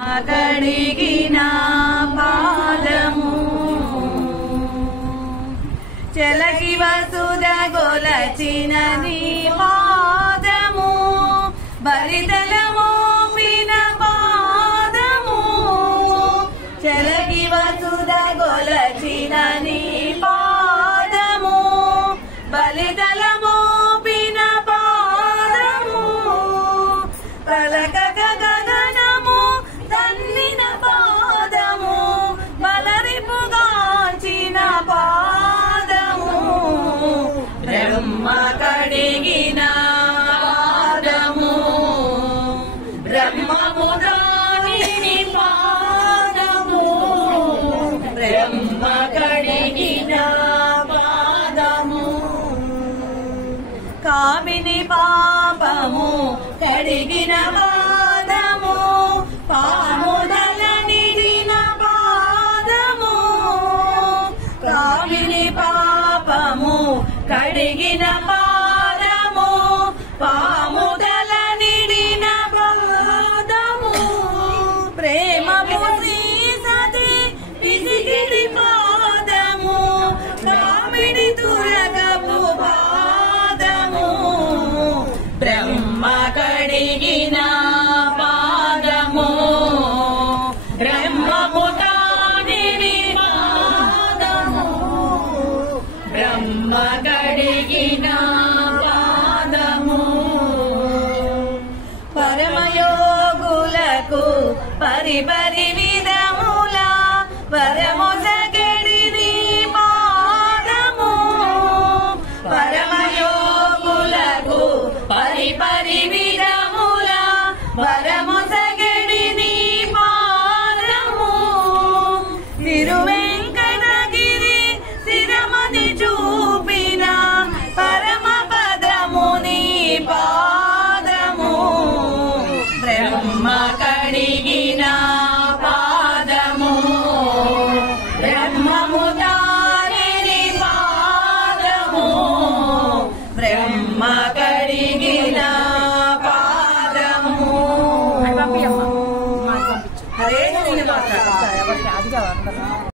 కడిగిన పాదము చెలకి వసుద గొలచిన నీ పాదము బలిదలము పిన పాదము చెలకి వసుద గొలచిన నీ పాదము బలిదలము పిన పాదము పలక గగనము తన్నిన పాదము బలరిపుగాంచిన పాదము బ్రహ్మ కడిగిన పాదము బ్రహ్మము దానిని పాదము బ్రహ్మ కడిగిన పాదము కామిని పాపము కడిగిన పాదము పాముదల నిడిన పాదము కామిని పాపము కడిగిన పాదము పాముదల నిడిన పాదము ప్రేమము సతి పిసిగిడి పాదము కామిడి తురగపు పాదము బ్రహ్మ కడిగిన పాదము బ్రహ్మము తానిని పాదము బ్రహ్మ కడిగిన పాదము పరమయోగులకు పరిపరి